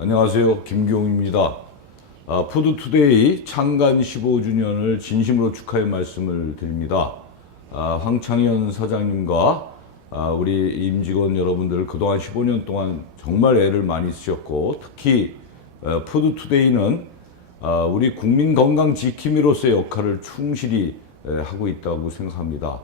안녕하세요. 김경입니다. 아, 푸드투데이 창간 15주년을 진심으로 축하의 말씀을 드립니다. 아, 황창현 사장님과 아, 우리 임직원 여러분들 그동안 15년 동안 정말 애를 많이 쓰셨고 특히 어, 푸드투데이는 아, 우리 국민 건강 지킴이로서의 역할을 충실히 에, 하고 있다고 생각합니다.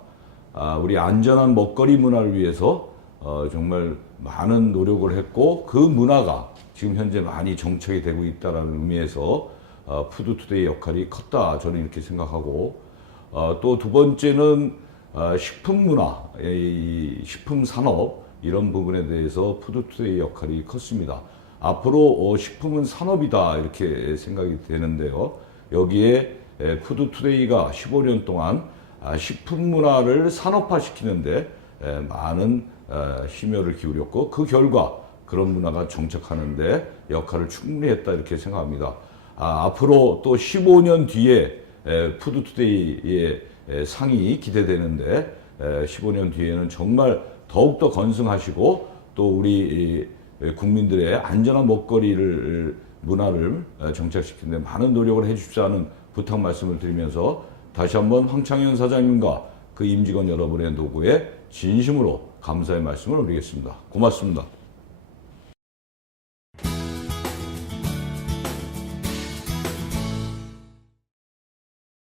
아, 우리 안전한 먹거리 문화를 위해서 어, 정말 많은 노력을 했고 그 문화가 지금 현재 많이 정착이 되고 있다는 의미에서 어, 푸드투데이 역할이 컸다 저는 이렇게 생각하고 어, 또 두 번째는 어, 식품 문화, 이 식품 산업 이런 부분에 대해서 푸드투데이 역할이 컸습니다. 앞으로 어, 식품은 산업이다 이렇게 생각이 되는데요. 여기에 에, 푸드투데이가 15년 동안 아, 식품 문화를 산업화시키는데 에, 많은 어, 심혈을 기울였고 그 결과 그런 문화가 정착하는데 역할을 충분히 했다 이렇게 생각합니다. 아, 앞으로 또 15년 뒤에 에, 푸드투데이의 에, 상이 기대되는데 에, 15년 뒤에는 정말 더욱더 건승하시고 또 우리 국민들의 안전한 먹거리를 문화를 에, 정착시키는데 많은 노력을 해주십사는 부탁 말씀을 드리면서 다시 한번 황창현 사장님과 그 임직원 여러분의 노고에 진심으로 감사의 말씀을 올리겠습니다. 고맙습니다.